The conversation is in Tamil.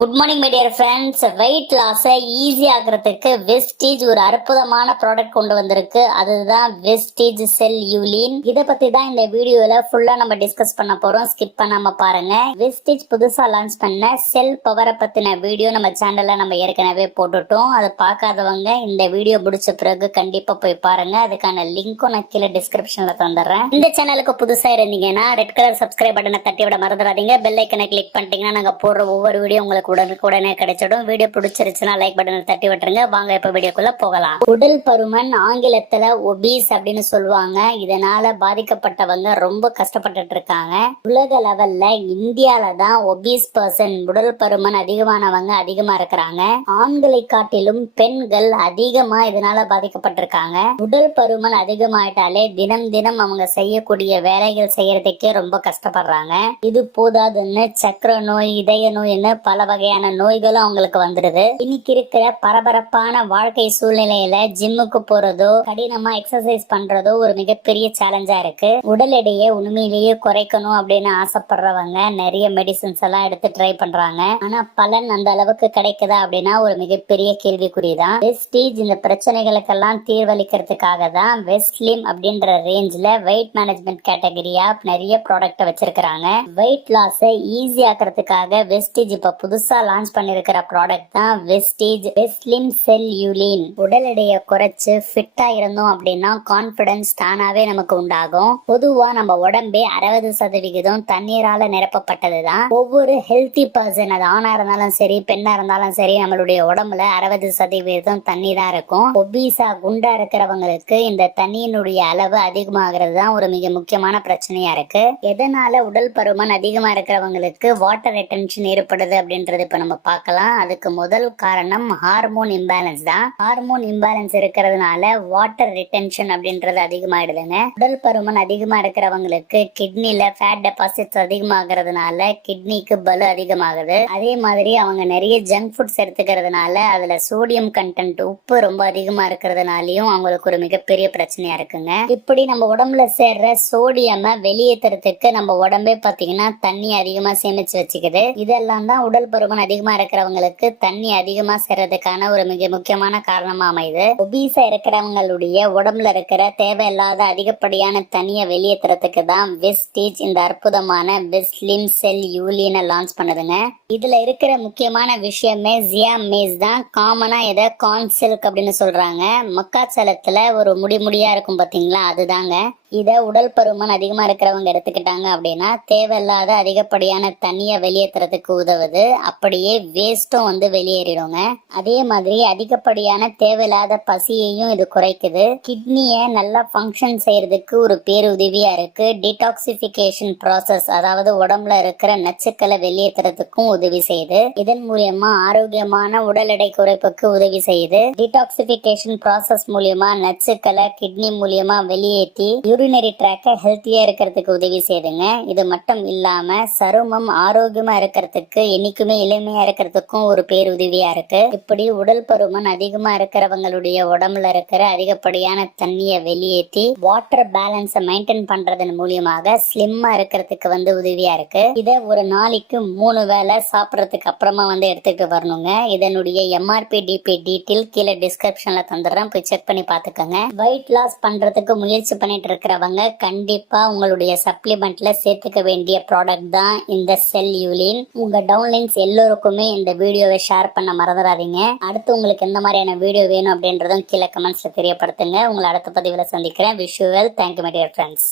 Good morning my dear friends. Weight லாஸை ஈஸி ஆக்குறதுக்கு வெஸ்டீஜ் ஒரு அற்புதமான ப்ராடக்ட் கொண்டு வந்திருக்கு. அதுதான் வெஸ்டீஜ் செல் யூலின். இதை பத்தி தான் இந்த வீடியோல ஃபுல்லா நம்ம டிஸ்கஸ் பண்ண போறோம். ஸ்கிப் பண்ணாம பாருங்க. வெஸ்டீஜ் புதுசா லான்ச் பண்ண செல் பவரை பத்தின வீடியோ நம்ம சேனல்ல நம்ம ஏற்கனவே போட்டுட்டோம். அதை பார்க்காதவங்க இந்த வீடியோ முடிச்ச பிறகு கண்டிப்பா போய் பாருங்க. அதுக்கான லிங்க்கும் நான் கீழே டிஸ்கிரிப்ஷன்ல தந்துடுறேன். இந்த சேனலுக்கு புதுசா இருந்தீங்கன்னா ரெட் கலர் சப்ஸ்கிரைப் பட்டனை தட்டி விட மறந்துடாதீங்க. பெல் ஐக்கனை கிளிக் பண்ணிட்டீங்கன்னா நாங்க போடுற ஒவ்வொரு வீடியோ உங்களுக்கு உடனே கிடைச்சிடும். வீடியோ பிடிச்சிருச்சுன்னா லைக் பட்டனை தட்டி விட்டுருங்க. வாங்க இப்ப வீடியோக்குள்ள போகலாம். உடல் பருமன் ஆங்கிலத்துல ஒபீஸ் அப்படின்னு சொல்லுவாங்க. இதனால பாதிக்கப்பட்டவங்க ரொம்ப கஷ்டப்பட்டு இருக்காங்க. உலக லெவல்ல இந்தியால தான் ஒபீஸ் பர்சன் உடல் பருமன் அதிகமானவங்க அதிகமா இருக்கிறாங்க. ஆண்களை காட்டிலும் பெண்கள் அதிகமா இதனால பாதிக்கப்பட்டிருக்காங்க. உடல் பருமன் அதிகமாயிட்டாலே தினம் தினம் அவங்க செய்யக்கூடிய வேலைகள் செய்யறதுக்கே ரொம்ப கஷ்டப்படுறாங்க. இது போதாதுன்னு சக்கர நோய், இதய நோய்னு பல வகையான நோய்களும் அவங்களுக்கு வந்துடுது. இன்னைக்கு இருக்கிற பரபரப்பான வாழ்க்கை சூழ்நிலையில ஜிம்முக்கு போறதோ கடினமா எக்ஸசைஸ் பண்றதோ ஒரு மிகப்பெரிய சேலஞ்சா இருக்கு. உடல் எடையை உண்மையிலேயே குறைக்கணும் அப்படின்னு ஆசைப்படுறவங்க நிறைய மெடிசின்ஸ் எல்லாம் எடுத்து ட்ரை பண்றாங்க. ஆனா பலன் அந்த அளவுக்கு கிடைக்குதா அப்படின்னா ஒரு மிகப்பெரிய கேள்விக்குறிதான். வெஸ்டீஜ் இந்த பிரச்சனைகளுக்கெல்லாம் தீர்வளிக்கிறதுக்காக தான் வெஸ்ட்லிம் அப்படின்ற ரேஞ்ச்ல வெயிட் மேனேஜ்மெண்ட் கேட்டகரியா நிறைய ப்ராடக்ட் வச்சிருக்காங்க. வெயிட் லாஸ ஈஸி ஆக்குறதுக்காக வெஸ்டீஜ் இப்ப புதுசா லான்ச் பண்ணிருக்கிற ப்ராடக்ட் தான் வெஸ்டீஜ் வெஸ்ட்லிம் செல் யூலின். உடல் எடையை குறைச்சு ஃபிட்டா இருந்தோம் அப்படின்னா கான்பிடன்ஸ் தானாவே நமக்கு உண்டாகும். பொதுவா நம்ம உடம்பே 60% தண்ணீரால நிரப்பப்பட்டதுதான். ஒவ்வொரு ஹெல்த்தி பர்சன், அது ஆணா இருந்தாலும் சரி பெண்ணா இருந்தாலும் சரி, நம்மளுடைய உடம்புல 60% தண்ணி தான் இருக்கும். ஒபீசா குண்டா இருக்கிறவங்களுக்கு இந்த தண்ணியினுடைய அளவு அதிகமாகிறது தான் ஒரு மிக முக்கியமான பிரச்சனையா இருக்கு. எதனால உடல் பருமன் அதிகமா இருக்கிறவங்களுக்கு வாட்டர் ரிட்டன்ஷன் ஏற்படுது அப்படின்றது இப்ப நம்ம பார்க்கலாம். அதுக்கு முதல் காரணம் ஹார்மோன் இம்பேலன்ஸ் தான். ஹார்மோன் இம்பேலன்ஸ் இருக்கிறதுனால வாட்டர் ரிட்டென்ஷன் அப்படின்றது அதிகமாயிடுதுங்க. உடல் பருமன் அதிகமா இருக்கிறவங்களுக்கு கிட்னில ஃபேட் டெபாசிட்ஸ் அதிகமாகிறதுனால கிட்னிக்கு பலு அதிகமாகுது. அதே மாதிரி அவங்க நிறைய ஜங்க் ஃபுட்ஸ் எடுத்துக்கிறதுனால அதுல சோடியம் கண்டென்ட், உப்பு ரொம்ப அதிகமா இருக்கிறதுனாலயும் அவங்களுக்கு ஒரு மிகப்பெரிய பிரச்சனையா இருக்குங்க. இப்படி நம்ம உடம்புல சேர்ற சோடியம் வெளியேற்றுறதுக்கு நம்ம உடம்பே பாத்தீங்கன்னா தண்ணி அதிகமா சேமிச்சு வச்சுக்குது. இதெல்லாம் தான் உடல் பருமன் அதிகமா இருக்கிறவங்களுக்கு தண்ணி அதிகமா சேர்றதுக்கான ஒரு மிக முக்கியமான காரணமா அமையுது. ஒபீசா இருக்கிறவங்களுடைய உடம்புல இருக்கிற தேவையில்லாத அதிகப்படியான தண்ணியை வெளியேற்றுறதுக்கு தான் வெஸ்டீஜ் இந்த அற்புதமான வெஸ்ட்லிம் செல் யூலினை லான்ச் பண்ணுதுங்க. இதுல இருக்கிற முக்கியமான விஷயமே ஜியாமேஸ் தான். காமனா இதை கான்சில்க் அப்படின்னு சொல்றாங்க. மக்காச்சலத்துல ஒரு முடியா இருக்கும் பாத்தீங்களா, அதுதாங்க. இத உடல் பருமன் அதிகமா இருக்கிறவங்க எடுத்துக்கிட்டாங்க அப்படின்னா தேவையில்லாத அதிகப்படியான தண்ணியை வெளியேற்றுறதுக்கு உதவுது. அப்படியே வேஸ்டும் வெளியேறிடுங்க. அதே மாதிரி அதிகப்படியான தேவையில்லாத பசியையும் இது குறைக்குது. கிட்னியை நல்லா ஃபங்க்ஷன் செய்யறதுக்கு ஒரு பேருதவியா இருக்கு. டிடாக்சிபிகேஷன் ப்ராசஸ், அதாவது உடம்புல இருக்கிற நச்சுக்களை வெளியேற்றுறதுக்கும் உதவி செய்யுது. இதன் மூலியமா ஆரோக்கியமான உடல் எடை குறைப்புக்கு உதவி செய்யுது. டிடாக்சிபிகேஷன் ப்ராசஸ் மூலியமா நச்சுக்களை கிட்னி மூலியமா வெளியேற்றி யூரினரி ட்ராக்கை ஹெல்த்தியா இருக்கிறதுக்கு உதவி செய்யுதுங்க. இது மட்டும் இல்லாம சருமம் ஆரோக்கியமா இருக்கிறதுக்கு, என்னைக்குமே இளமையா இருக்கிறதுக்கும் ஒரு பேருதவியா இருக்கு. இப்படி உடல் பருமன் அதிகமா இருக்கிறவங்களுடைய உடம்புல இருக்கிற அதிகப்படியான தண்ணியை வெளியேற்றி வாட்டர் பேலன்ஸை மெயின்டைன் பண்றதன் மூலியமாக ஸ்லிம்மா இருக்கிறதுக்கு உதவியா இருக்கு. இத ஒரு நாளைக்கு 3 வேளை சாப்பிடறதுக்கு அப்புறமா எடுத்துட்டு வரணுங்க. இதனுடைய எம்ஆர்பி டிபி டீட்டெயில் கீழே டிஸ்கிரிப்ஷன்ல தந்துடுறேன், போய் செக் பண்ணி பாத்துக்கோங்க. வெயிட் லாஸ் பண்றதுக்கு முயற்சி பண்ணிட்டு இருக்கிறவங்க கண்டிப்பா உங்களுடைய சப்ளிமெண்ட்ல சேர்த்துக்க வேண்டிய ப்ராடக்ட் தான் இந்த செல் யூலின். உங்க டவுன்லைன்ஸ் எல்லோருக்குமே இந்த வீடியோவை ஷேர் பண்ண மறந்துடாதீங்க. அடுத்து உங்களுக்கு எந்த மாதிரியான வீடியோ வேணும் அப்படின்றதும் கீழே கமெண்ட்ஸ்ல தெரியப்படுத்துங்க. உங்களை அடுத்த பதிவுல சந்திக்கிறேன். Wish you well. Thank you my dear friends.